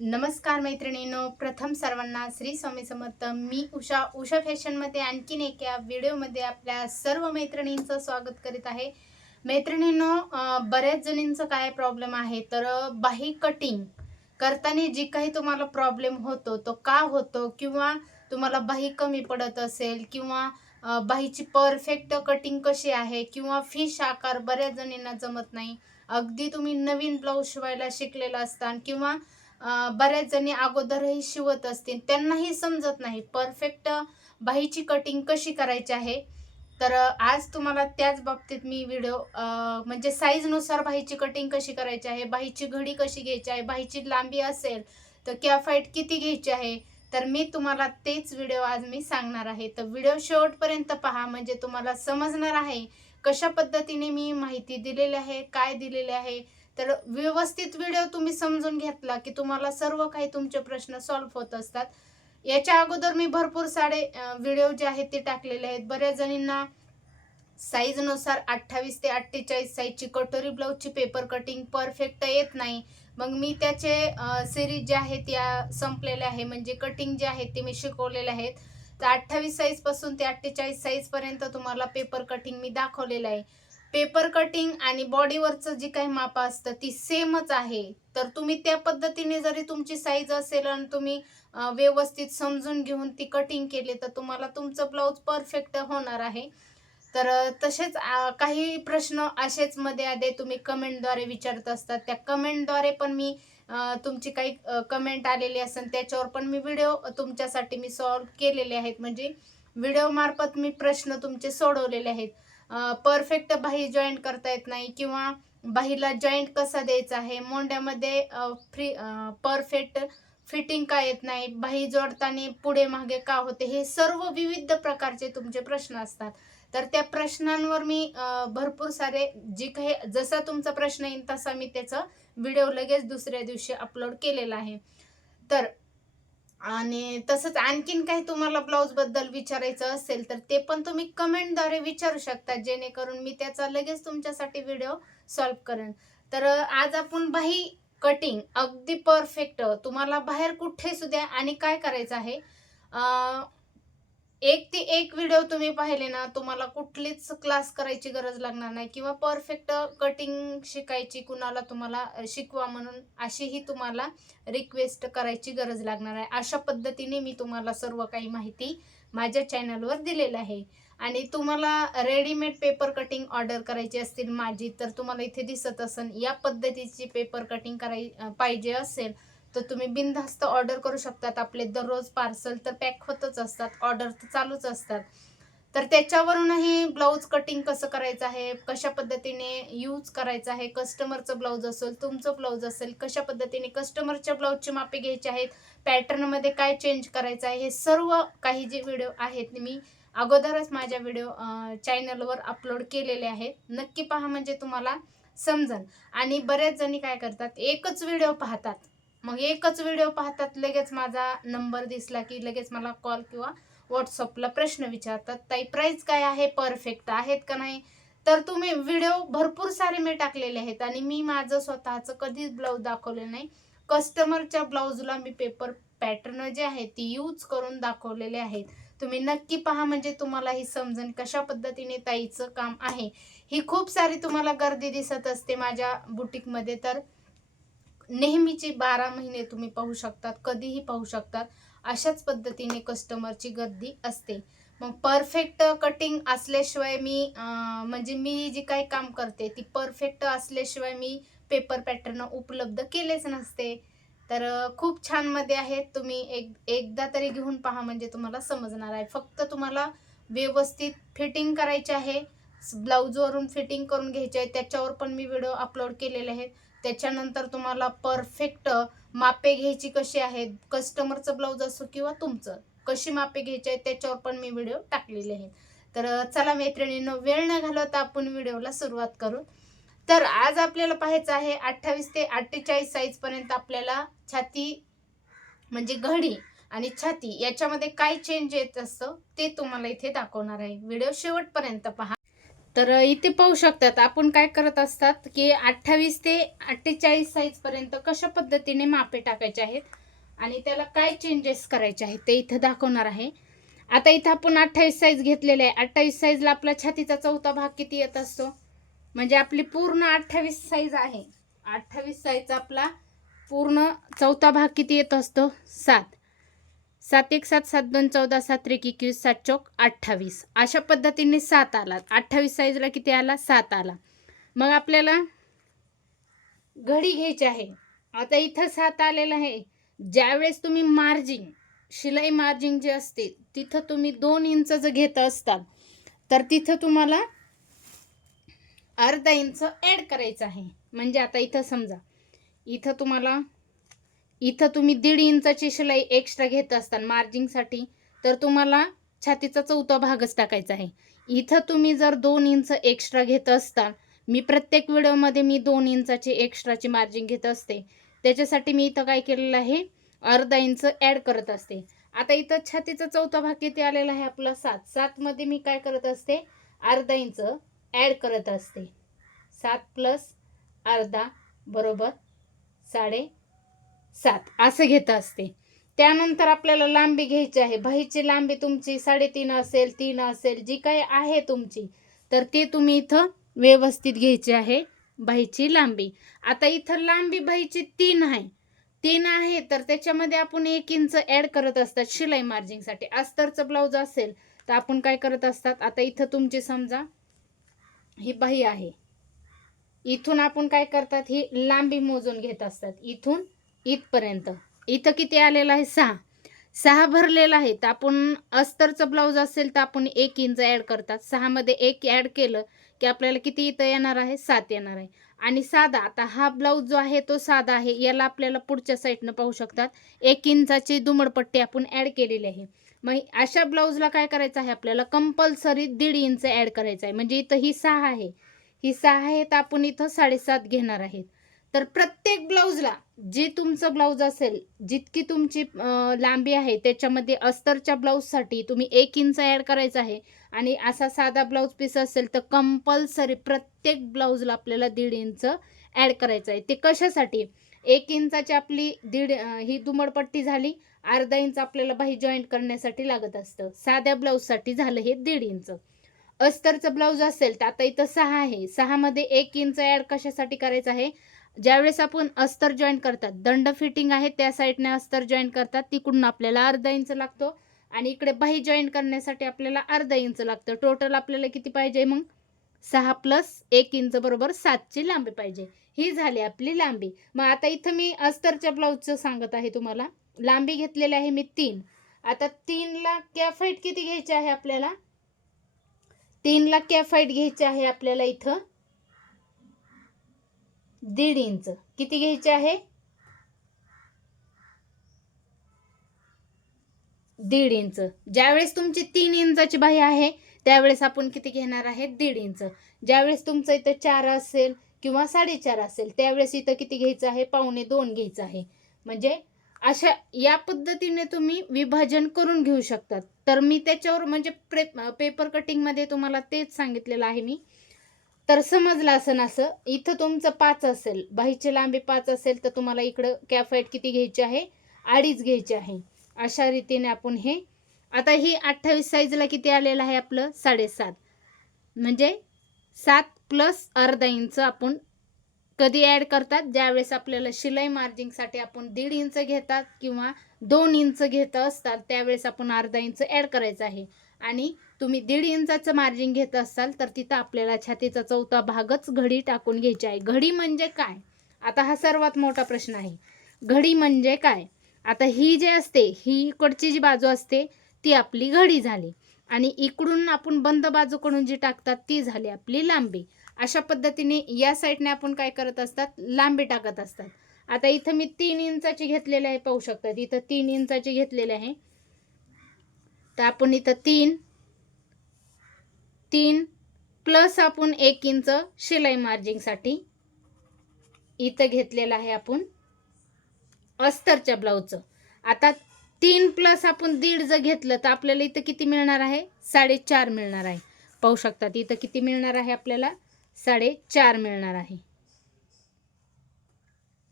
नमस्कार मैत्रिणींनो. प्रथम सर्वांना श्री स्वामी समर्थ. मी उषा उषा फॅशनमध्ये आणखीन एका व्हिडिओमध्ये आपल्या सर्व मैत्रिणींचं स्वागत करीत आहे. मैत्रिणींनो बऱ्याच जणींचं काय प्रॉब्लेम आहे? तर बाही कटिंग करताना जी काही तुम्हाला प्रॉब्लेम होतो तो का होतो? किंवा तुम्हाला बाही कमी पडत असेल किंवा बाहीची परफेक्ट कटिंग कशी आहे? किंवा फिश आकार बऱ्याच जणींना जमत नाही. अगदी तुम्ही नवीन ब्लाऊज शिवायला शिकलेला असता किंवा बऱ्याच जणी अगोदरही शिवत असतील. त्यांनाही समजत नाही. परफेक्ट बाहीची कटिंग कशी करायची आहे? तर आज तुम्हाला त्याच बाबतीत मी व्हिडिओ म्हणजे साईजनुसार बाहीची कटिंग कशी करायची आहे? बाहीची घडी कशी घ्यायची आहे? बाहीची लांबी असेल तर कॅफाईट किती घ्यायची आहे? तर मी तुम्हाला तेच व्हिडिओ आज मी सांगणार आहे. तर व्हिडिओ शेवटपर्यंत पहा. म्हणजे तुम्हाला समजणार आहे कशा पद्धतीने मी माहिती दिलेली आहे काय दिलेले आहे तर व्यवस्थित व्हिडिओ तुम्ही समजून घेतला की तुम्हाला सर्व काही तुमचे प्रश्न सॉल्व्ह होत असतात. याच्या अगोदर मी भरपूर सारे व्हिडिओ जे आहेत ते टाकलेले आहेत. बऱ्याच जणींना साईजनुसार अठ्ठावीस ते अठ्ठेचाळीस साईजची कटोरी ब्लाऊजची पेपर कटिंग परफेक्ट येत नाही. मग मी त्याचे सिरीज जे आहेत या संपलेले आहे. म्हणजे कटिंग जे आहेत ते मी शिकवलेले आहेत. तर अठ्ठावीस साईजपासून ते अठ्ठेचाळीस साईजपर्यंत तुम्हाला पेपर कटिंग मी दाखवलेलं आहे. पेपर कटिंग आणि बॉडीवरचं जी काही माप असतं ती सेमच आहे. तर तुम्ही त्या पद्धतीने जरी तुमची साईज असेल आणि तुम्ही व्यवस्थित समजून घेऊन ती कटिंग केली तर तुम्हाला तुमचं ब्लाऊज परफेक्ट होणार आहे. तर तसेच काही प्रश्न असेच मध्ये आधे तुम्ही कमेंटद्वारे विचारत असतात. त्या कमेंटद्वारे पण मी तुमची काही कमेंट आलेली असेल त्याच्यावर पण मी व्हिडिओ तुमच्यासाठी मी सॉल्व केलेले आहेत. म्हणजे व्हिडिओमार्फत मी प्रश्न तुमचे सोडवलेले आहेत. परफेक्ट बाही जॉईंट करता येत नाही किंवा बाहीला जॉईंट कसा द्यायचा आहे? मोंड्यामध्ये फ्री परफेक्ट फिटिंग का येत नाही? बाही जोडताना पुढे मागे का होते? हे सर्व विविध प्रकारचे तुमचे प्रश्न असतात. तर त्या प्रश्नांवर मी भरपूर सारे जे काही जसा तुमचा प्रश्न येईल तसा मी त्याचा व्हिडिओ लगेच दुसऱ्या दिवशी अपलोड केलेला आहे. तर आणि तसंच आणखीन काही तुम्हाला ब्लाऊजबद्दल विचारायचं असेल तर ते पण तुम्ही कमेंटद्वारे विचारू शकता जेणेकरून मी त्याचा लगेच तुमच्यासाठी व्हिडिओ सॉल्व करेन. तर आज आपण बाही कटिंग अगदी परफेक्ट तुम्हाला बाहेर कुठे सुद्धा आणि काय करायचं आहे एक ते एक व्हिडिओ तुम्ही पाहिले ना तुम्हाला कुठलीच क्लास करायची गरज लागणार नाही किंवा परफेक्ट कटिंग शिकायची कुणाला तुम्हाला शिकवा म्हणून अशीही तुम्हाला रिक्वेस्ट करायची गरज लागणार आहे. अशा पद्धतीने मी तुम्हाला सर्व काही माहिती माझ्या चॅनलवर दिलेलं आहे. आणि तुम्हाला रेडीमेड पेपर कटिंग ऑर्डर करायची असतील माझी तर तुम्हाला इथे दिसत असेल या पद्धतीची पेपर कटिंग कराय पाहिजे असेल तर तुम्ही बिनधास्त ऑर्डर करू शकतात. आपले दररोज पार्सल तर पॅक होतच असतात. ऑर्डर तर चालूच असतात. तर त्याच्यावरूनही ब्लाऊज कटिंग कसं करायचं आहे? कशा पद्धतीने यूज करायचं आहे? कस्टमरचं ब्लाऊज असेल तुमचं ब्लाऊज असेल कशा पद्धतीने कस्टमरच्या ब्लाऊजची मापे घ्यायची आहेत? पॅटर्नमध्ये काय चेंज करायचं आहे? हे सर्व काही जे व्हिडिओ आहेत मी अगोदरच माझ्या व्हिडिओ चॅनलवर अपलोड केलेले आहेत नक्की पहा म्हणजे तुम्हाला समजन. आणि बऱ्याच जणी काय करतात? एकच व्हिडिओ पाहतात. मग एकच व्हिडिओ पाहतात लगेच माझा नंबर दिसला की लगेच मला कॉल किंवा व्हॉट्सअपला प्रश्न विचारतात ताई प्राईस काय आहे? परफेक्ट आहेत का नाही? तर तुम्ही व्हिडिओ भरपूर सारे मी टाकलेले आहेत आणि मी माझं स्वतःचं कधीच ब्लाऊज दाखवले नाही. कस्टमरच्या ब्लाऊजला मी पेपर पॅटर्न जे आहेत ती यूज करून दाखवलेले आहेत. तुम्ही नक्की पहा म्हणजे तुम्हाला ही समजण कशा पद्धतीने ताईचं काम आहे. ही खूप सारी तुम्हाला गर्दी दिसत असते माझ्या बुटीकमध्ये तर नेहमीची बारा महिने तुम्ही पाहू शकतात कधीही पाहू शकतात. अशाच पद्धतीने कस्टमरची गर्दी असते. मग परफेक्ट कटिंग असल्याशिवाय मी म्हणजे मी जी काही काम करते ती परफेक्ट असल्याशिवाय मी पेपर पॅटर्न उपलब्ध केलेच नसते. तर खूप छानमध्ये आहेत. तुम्ही एक एकदा तरी घेऊन पहा म्हणजे तुम्हाला समजणार आहे. फक्त तुम्हाला व्यवस्थित फिटिंग करायचे आहे. ब्लाऊजवरून फिटिंग करून घ्यायचे आहे. त्याच्यावर पण मी व्हिडिओ अपलोड केलेले आहेत. त्याच्यानंतर तुम्हाला परफेक्ट मापे घ्यायची कशी आहेत? कस्टमरचं ब्लाऊज असो किंवा तुमचं. कशी मापे घ्यायची आहेत त्याच्यावर पण मी व्हिडिओ टाकलेले आहेत. तर चला मैत्रिणीनं वेळ न घालवता आपण व्हिडिओला सुरुवात करू. तर आज आपल्याला पाहायचं आहे अठ्ठावीस ते अठ्ठेचाळीस साईज पर्यंत आपल्याला छाती म्हणजे घडी आणि छाती याच्यामध्ये काय चेंज येत असतं ते तुम्हाला इथे दाखवणार आहे. व्हिडिओ शेवटपर्यंत पहा. तर इथे पाहू शकतात आपण काय करत असतात की अठ्ठावीस ते अठ्ठेचाळीस साईजपर्यंत कशा पद्धतीने मापे टाकायचे आहेत आणि त्याला काय चेंजेस करायचे आहेत ते इथं दाखवणार आहे. आता इथं आपण अठ्ठावीस साईज घेतलेले आहे. अठ्ठावीस साईजला आपला छातीचा चौथा भाग किती येत असतो? म्हणजे आपली पूर्ण अठ्ठावीस साईज आहे. अठ्ठावीस साईजचा आपला पूर्ण चौथा भाग किती येत असतो? सात. सात एक सात सात दोन चौदा सात त्रिक एकवीस सात चौक अठ्ठावीस. अशा पद्धतीने सात आला. अठ्ठावीस साईजला किती आला? सात आला. मग आपल्याला घडी घ्यायची आहे. आता इथं सात आलेलं आहे. ज्यावेळेस तुम्ही मार्जिंग शिलाई मार्जिंग जे असते तिथं तुम्ही दोन इंच जर घेत असताल तर तिथं तुम्हाला अर्धा इंच ॲड करायचं आहे. म्हणजे आता इथं समजा इथं तुम्हाला इथं तुम्ही दीड इंचाची शिलाई एक्स्ट्रा घेत असताना मार्जिंगसाठी तर तुम्हाला छातीचा चौथा भागच टाकायचा आहे. इथं तुम्ही जर दोन इंच एक्स्ट्रा घेत असताल मी प्रत्येक व्हिडिओमध्ये मी दोन इंचाची एक्स्ट्राची मार्जिंग घेत असते. त्याच्यासाठी मी इथं काय केलेलं आहे? अर्धा इंच ॲड करत असते. आता इथं छातीचा चौथा भाग किती आलेला आहे आपला? सात. सातमध्ये मी काय करत असते? अर्धा इंच ॲड करत असते. सात प्लस अर्धा बरोबर साडे सात असं घेत असते. त्यानंतर आपल्याला लांबी घ्यायची आहे. बाहीची लांबी तुमची साडेतीन असेल तीन असेल जी काही आहे तुमची तर ते तुम्ही इथं व्यवस्थित घ्यायची आहे बाहीची लांबी. आता इथं लांबी बाहीची तीन आहे. तीन आहे तर त्याच्यामध्ये आपण एक इंच ॲड करत असतात शिलाई मार्जिंगसाठी अस्तरचं ब्लाऊज असेल तर आपण काय करत असतात आता इथं तुमची समजा ही बाही आहे. इथून आपण काय करतात ही लांबी मोजून घेत असतात. इथून इथपर्यंत. इथं किती आलेलं आहे? सहा. सहा भरलेला आहे. तर आपण अस्तरचं ब्लाऊज असेल तर आपण एक इंच ॲड करतात. सहामध्ये एक ॲड केलं की आपल्याला किती इथं येणार आहे? सात येणार आहे. आणि साधा आता हा ब्लाऊज जो आहे तो साधा आहे. याला आपल्याला पुढच्या साईडनं पाहू शकतात. एक इंचाची दुमडपट्टी आपण ॲड केलेली आहे. मग अशा ब्लाऊजला काय करायचं आहे आपल्याला? कंपल्सरी दीड इंच ॲड करायचं आहे. म्हणजे इथं ही सहा आहे. ही सहा आहे तर आपण इथं साडेसात घेणार आहेत. तर प्रत्येक ब्लाऊजला जे तुमचं ब्लाऊज असेल जितकी तुमची लांबी आहे त्याच्यामध्ये अस्तरच्या ब्लाऊजसाठी तुम्ही एक इंच ॲड करायचा आहे. आणि असा साधा ब्लाऊज पीस असेल तर कंपल्सरी प्रत्येक ब्लाऊजला आपल्याला दीड इंच ॲड करायचं आहे. ते कशासाठी? एक इंचाची आपली दीड ही दुमडपट्टी झाली अर्धा इंच आपल्याला बाही जॉईंट करण्यासाठी लागत असतं. साध्या ब्लाऊजसाठी झालं हे दीड इंच. अस्तरचं ब्लाऊज असेल तर आता इथं सहा आहे. सहामध्ये एक इंच ॲड कशासाठी करायचं आहे? ज्यावेळेस आपण अस्तर जॉईन करतात दंड फिटिंग आहे त्या साईडने अस्तर जॉईन करतात तिकडून आपल्याला अर्धा इंच लागतो. आणि इकडे बाही जॉईन करण्यासाठी आपल्याला अर्धा इंच लागतं. टोटल आपल्याला किती पाहिजे मग? सहा प्लस एक इंच बरोबर सातची लांबी पाहिजे. ही झाली आपली लांबी. मग आता इथं मी अस्तरच्या ब्लाऊजचं सांगत आहे तुम्हाला. लांबी घेतलेली आहे मी तीन. आता तीनला कॅफाईट किती घ्यायची आहे आपल्याला? तीनला कॅफाईट घ्यायची आहे आपल्याला इथं. दीड इंच. किती घ्यायचे आहे? दीड इंच. ज्यावेळेस तुमची तीन इंचाची बाही आहे त्यावेळेस आपण किती घेणार आहे? दीड इंच. ज्यावेळेस तुमचं इथं चार असेल किंवा साडेचार असेल त्यावेळेस इथं किती घ्यायचं आहे? पावणे दोन घ्यायचं आहे. म्हणजे अशा या पद्धतीने तुम्ही विभाजन करून घेऊ शकतात. तर मी त्याच्यावर म्हणजे प्रे पेपर कटिंगमध्ये तुम्हाला तेच सांगितलेलं आहे मी. तर समजलं असं असं. इथं तुमचं पाच असेल. बाहीची लांबी पाच असेल तर तुम्हाला इकडं कॅफाईट किती घ्यायची आहे? अडीच घ्यायची आहे. अशा रीतीने आपण हे आता ही अठ्ठावीस साईजला किती आलेलं आहे आपलं? साडेसात. म्हणजे सात प्लस अर्धा इंच आपण कधी ॲड करतात? ज्यावेळेस आपल्याला शिलाई मार्जिंगसाठी आपण दीड इंच घेतात किंवा दोन इंच घेत असतात त्यावेळेस आपण अर्धा इंच ॲड करायचं आहे. आणि तुम्ही दीड इंचाचं मार्जिन घेत असाल तर तिथं आपल्याला छातीचा चौथा भागच घडी टाकून घ्यायची आहे. घडी म्हणजे काय? आता हा सर्वात मोठा प्रश्न आहे. घडी म्हणजे काय? आता ही जे असते ही इकडची जी बाजू असते ती आपली घडी झाली. आणि इकडून आपण बंद बाजूकडून जी टाकतात ती झाली आपली लांबी. अशा पद्धतीने या साईडने आपण काय करत असतात? लांबी टाकत असतात. आता इथं मी तीन इंचाची घेतलेली आहे पाहू शकतात इथं तीन इंचाची घेतलेली आहे. तर आपण इथं तीन तीन प्लस आपण एक इंच शिलाई मार्जिंगसाठी इथं घेतलेलं आहे आपण अस्तरच्या ब्लाऊजचं आता तीन प्लस आपण दीड जर घेतलं तर आपल्याला इथं किती मिळणार आहे? साडेचार मिळणार आहे. पाहू शकतात इथं किती मिळणार आहे आपल्याला? साडेचार मिळणार आहे.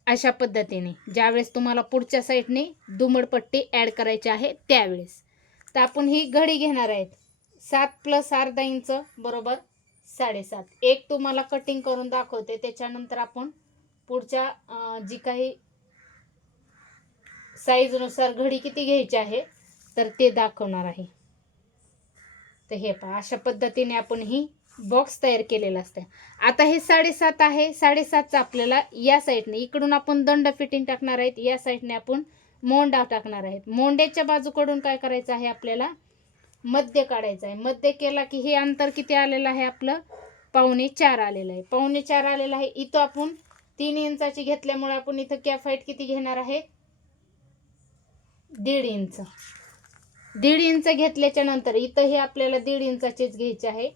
अशा पद्धतीने ज्यावेळेस तुम्हाला पुढच्या साईडने दुमडपट्टी ॲड करायची आहे त्यावेळेस. तर आपण ही घडी घेणार आहेत. सात प्लस अर्धा इंच बरोबर साडेसात. एक तुम्हाला कटिंग करून दाखवते. त्याच्यानंतर आपण पुढच्या जी काही साईजनुसार घडी किती घ्यायची आहे तर ते दाखवणार आहे. तर हे पहा अशा पद्धतीने आपण ही बॉक्स तयार केलेला असते. आता हे साडेसात आहे. साडेसातचं आपल्याला या साईडने इकडून आपण दंड फिटिंग टाकणार आहेत. या साईडने आपण मोंडा टाकणार आहेत. मोंड्याच्या बाजूकडून काय करायचं आहे आपल्याला? मध्य काढायचं आहे. मध्य केला की हे अंतर किती आलेलं आहे आपलं? पावणे चार आलेलं आहे. पावणे चार आलेलं आहे. इथं आपण तीन इंचाची घेतल्यामुळे आपण इथं कॅफाईट किती घेणार आहे? दीड इंच. दीड इंच घेतल्याच्या नंतर इथं हे आपल्याला दीड इंचाचेच घ्यायचे आहे.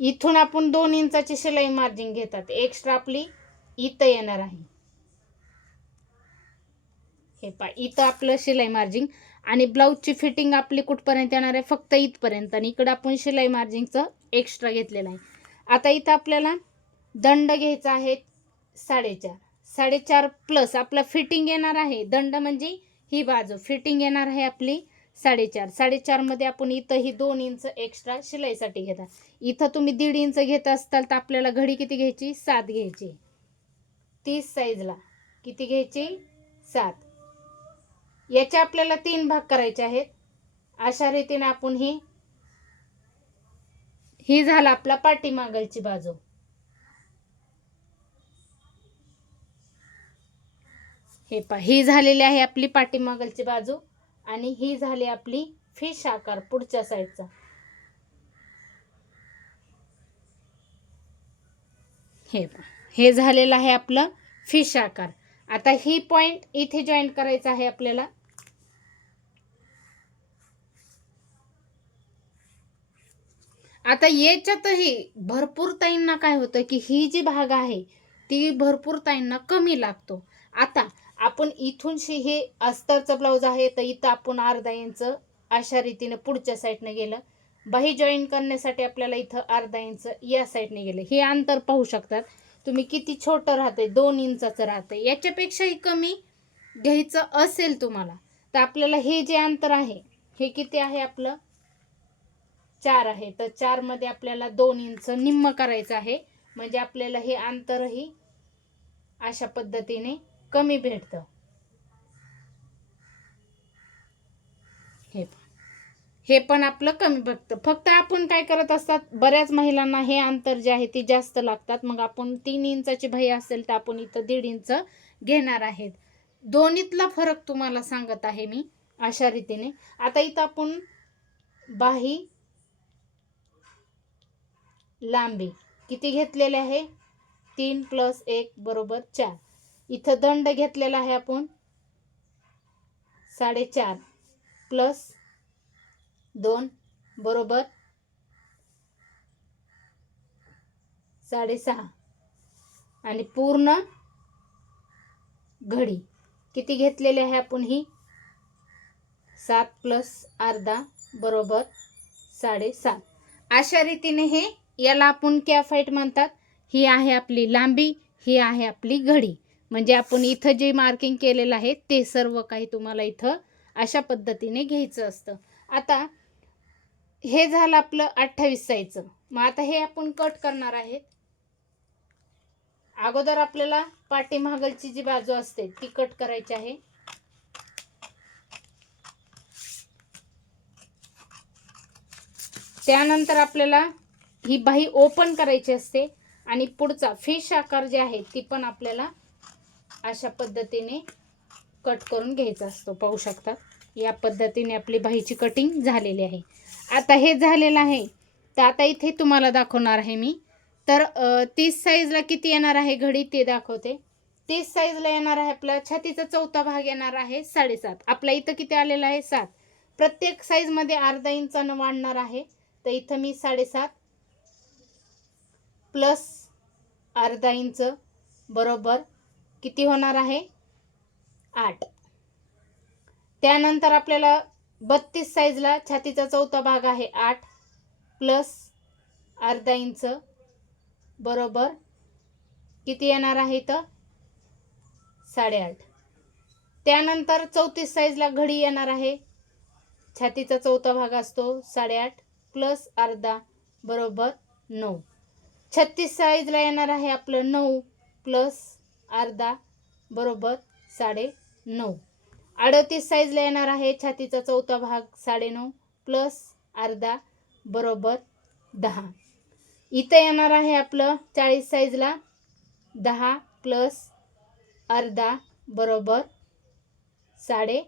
इथून आपण दोन इंचाची शिलाई मार्जिन घेतात. एक्स्ट्रा आपली इथं येणार आहे. हे पा इथं आपलं शिलाई मार्जिंग आणि ब्लाऊजची फिटिंग आपली कुठपर्यंत येणार आहे? फक्त इथपर्यंत. आणि इकडं आपण शिलाई मार्जिंगचं एक्स्ट्रा घेतलेलं आहे. आता इथं आपल्याला दंड घ्यायचा आहे साडेचार. साडेचार प्लस आपला फिटिंग येणार आहे. दंड म्हणजे ही बाजू. फिटिंग येणार आहे आपली साडेचार. साडेचारमध्ये आपण इथं ही दोन इंच एक्स्ट्रा शिलाईसाठी घेता. इथं तुम्ही दीड इंच घेत असताल तर आपल्याला घडी किती घ्यायची? सात घ्यायची. तीस साईजला किती घ्यायची? सात. याचे आपल्याला तीन भाग करायचे आहेत. अशा रीतीने आपण ही ही झाला आपला पाठीमागलची बाजू. हे पा ही झालेली आहे आपली पाठीमागलची बाजू आणि ही झाली आपली फिश आकार पुढच्या साईडचा. हे पा हे झालेलं आहे आपलं फिश आकार. आता ही पॉइंट इथे जॉईंट करायचं आहे आपल्याला. आता याच्यातही भरपूर ताईंना काय होतं की ही जी भाग आहे ती भरपूर ताईंना कमी लागतो. आता आपण इथून शे हे अस्तरचं ब्लाऊज आहे तर इथं आपण अर्धा इंच अशा रीतीने पुढच्या साईडने गेलं. बाही जॉईन करण्यासाठी आपल्याला इथं अर्धा इंच या साईडने गेलं. हे अंतर पाहू शकतात. तुम्ही किती छोटं राहते दोन इंचाचं राहते याच्यापेक्षाही कमी घ्यायचं असेल तुम्हाला तर आपल्याला हे जे अंतर आहे हे किती आहे आपलं? चार आहे. तर चारमध्ये आपल्याला दोन इंच निम्म करायचं आहे. म्हणजे आपल्याला हे अंतरही अशा पद्धतीने कमी भेटतं. हे पहा. हे पण आपलं कमी बघतं. फक्त आपण काय करत असतात बऱ्याच महिलांना हे अंतर जे आहे ते जास्त लागतात. मग आपण तीन इंचाची भाई असेल तर आपण इथं दीड इंच घेणार आहेत. दोन्हीतला फरक तुम्हाला सांगत आहे मी अशा रीतीने. आता इथं आपण बाही लांबी किती घेतलेले आहे? तीन प्लस एक बरोबर चार. इथं दंड घेतलेला आहे आपण साडेचार प्लस दोन बरोबर. साडेसहा. आणि पूर्ण घडी. किती घेतलेली आहे आपण ही? सात प्लस अर्धा बरोबर. साडेसात. अशा रीतीने हे याला आपण कॅफाईट म्हणतात. ही आहे आपली लांबी ही आहे आपली घडी. म्हणजे आपण इथं जे मार्किंग केलेलं आहे ते सर्व काही तुम्हाला इथं अशा पद्धतीने घ्यायचं असतं. आता हे झालं आपलं अठ्ठावीस साईजचं. मग आता हे आपण कट करणार आहेत. अगोदर आपल्याला पाठीमागलची जी बाजू असते ती कट करायची आहे. त्यानंतर आपल्याला ही बाही ओपन करायची असते आणि पुढचा फिश आकार जे आहे ती पण आपल्याला अशा पद्धतीने कट करून घ्यायचा असतो. पाहू शकता या पद्धतीने आपली बाहीची कटिंग झालेली आहे. आता हे झालेलं आहे. तर आता इथे तुम्हाला दाखवणार आहे मी. तर तीस साईजला किती येणार आहे घडी? ते दाखवते. तीस साईजला येणार आहे आपला छातीचा चौथा भाग येणार आहे साडेसात. आपला इथं किती आलेला आहे? सात. प्रत्येक साईजमध्ये अर्धा इंचानं वाढणार आहे. तर इथं मी साडेसात प्लस अर्धा इंच बरोबर किती होणार आहे? आठ. त्यानंतर आपल्याला बत्तीस साईजला छातीचा चौथा भाग आहे. आठ प्लस अर्धा इंच बरोबर किती येणार आहे इथं? साडेआठ. त्यानंतर चौतीस साईजला घडी येणार आहे. छातीचा चौथा भाग असतो साडेआठ प्लस अर्धा बरोबर नऊ. छत्तीस साईजला येणार आहे आपलं नऊ प्लस अर्धा बरोबर साडे नऊ. अडतीस साईजला येणार आहे. छातीचा चौथा भाग साडेनऊ प्लस अर्धा बरोबर दहा. इथं येणार आहे आपलं चाळीस साईजला दहा प्लस अर्धा बरोबर साडे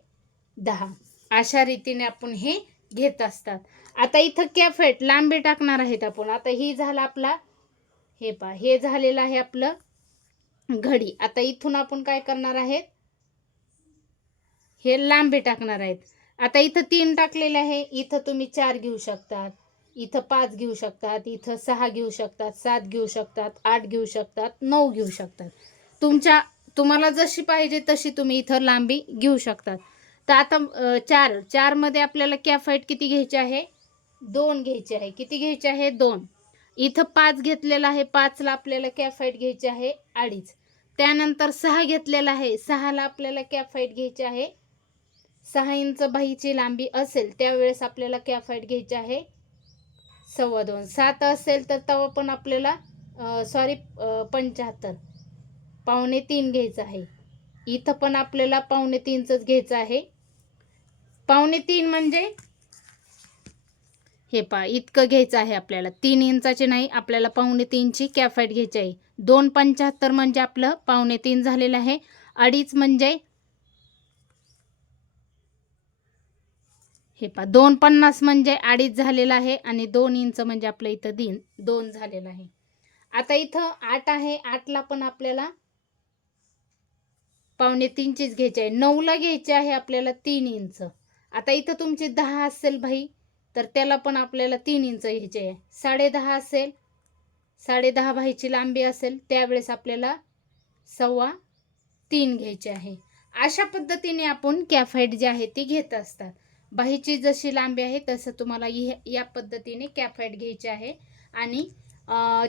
दहा. अशा रीतीने आपण हे घेत असतात. आता इथं कॅफेट लांबी टाकणार आहेत आपण. आता ही झाला आपला हे पा हे झालेलं आहे आपलं घडी. आता इथून आपण काय करणार आहेत? हे लांबी टाकणार आहेत. आता इथं तीन टाकलेले आहे. इथं तुम्ही चार घेऊ शकतात. इथं पाच घेऊ शकतात. इथं सहा घेऊ शकतात. सात घेऊ शकतात. आठ घेऊ शकतात. नऊ घेऊ शकतात. तुमच्या तुम्हाला जशी पाहिजे तशी तुम्ही इथं लांबी घेऊ शकतात. तर आता चार. चारमध्ये आपल्याला कॅफाईट किती घ्यायची आहे? दोन घ्यायची आहे. किती घ्यायची आहे? दोन. इथं पाच घेतलेलं आहे. पाचला आपल्याला कॅफाईट घ्यायची आहे अडीच. त्यानंतर सहा घेतलेला आहे. सहाला आपल्याला कॅफाईट घ्यायची आहे सहा इंच बाहीची लांबी असेल त्यावेळेस आपल्याला कॅफाईट घ्यायची आहे? सव्वा दोन. सात असेल तर तवा पण आपल्याला सॉरी पंच्याहत्तर. पावणे तीन घ्यायचं आहे. इथं पण आपल्याला पावणे तीनचंच घ्यायचं आहे. पावणे तीन म्हणजे हे पा इतकं घ्यायचं आहे आपल्याला. तीन इंचाचे नाही आपल्याला पावणे तीनची कॅफाईट घ्यायची आहे. दोन पंच्याहत्तर म्हणजे आपलं पावणे तीन झालेलं आहे. अडीच म्हणजे हे पा दोन पन्नास म्हणजे अडीच झालेलं आहे आणि दोन इंच म्हणजे आपलं इथं दिन दोन झालेलं आहे. आता इथं आठ आहे आठला पण आपल्याला पावणे तीनचीच घ्यायची आहे. नऊला घ्यायची आहे आपल्याला तीन इंच. आता इथं तुमची दहा असेल भाई तर त्याला पण आपल्याला तीन इंच घ्यायचे आहे. साडे दहा असेल साडे दहा भाईची लांबी असेल त्यावेळेस आपल्याला सव्वा तीन घ्यायचे आहे. अशा पद्धतीने आपण कॅफाईट जे आहे ती घेत असतात. बाहीची जशी लांबी आहे तसं तुम्हाला या पद्धतीने कॅफाईट घ्यायची आहे. आणि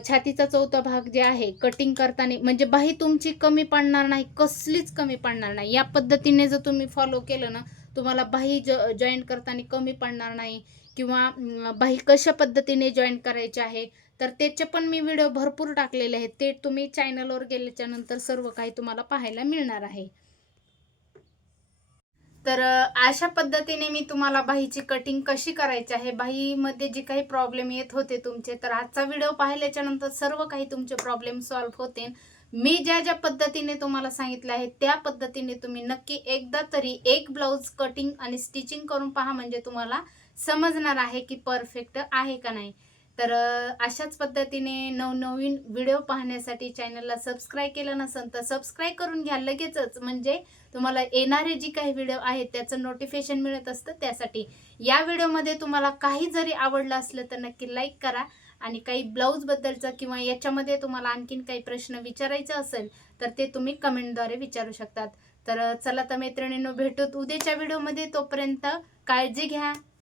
छातीचा चौथा भाग जे आहे कटिंग करताना म्हणजे बाही तुमची कमी पडणार नाही कसलीच कमी पडणार नाही. या पद्धतीने जर तुम्ही फॉलो केलं ना तुम्हाला बाही ज जॉईन करताना कमी पडणार नाही. किंवा बाही कशा पद्धतीने जॉईन करायचे आहे तर त्याचे पण मी व्हिडिओ भरपूर टाकलेले आहेत. ते तुम्ही चॅनलवर गेल्याच्यानंतर सर्व काही तुम्हाला पाहायला मिळणार आहे. तर अशा पद्धतीने मी तुम्हाला बाहीची कटिंग कशी करायची आहे? बाहीमध्ये जे काही प्रॉब्लेम येत होते तुमचे तर आजचा व्हिडिओ पाहिल्याच्या नंतर सर्व काही तुमचे प्रॉब्लेम सॉल्व्ह होते. मी ज्या ज्या पद्धतीने तुम्हाला सांगितलं आहे त्या पद्धतीने तुम्ही नक्की एकदा तरी एक ब्लाऊज कटिंग आणि स्टिचिंग करून पहा म्हणजे तुम्हाला समजणार आहे की परफेक्ट आहे का नाही. तर अशाच पद्धतीने नवनवीन व्हिडिओ पाहण्यासाठी चॅनलला सबस्क्राईब केलं नसेल तर सबस्क्राईब करून घ्या लगेचच. म्हणजे तुम्हाला येणारे जी काही व्हिडिओ आहेत त्याचं नोटिफिकेशन मिळत असतं. त्यासाठी या व्हिडिओमध्ये तुम्हाला काही जरी आवडलं असलं तर नक्की लाईक करा. आणि काही ब्लाऊजबद्दलचं किंवा याच्यामध्ये तुम्हाला आणखीन काही प्रश्न विचारायचे असेल तर ते तुम्ही कमेंटद्वारे विचारू शकतात. तर चला तर मैत्रिणींनो भेटूत उद्याच्या व्हिडिओमध्ये. तोपर्यंत काळजी घ्या.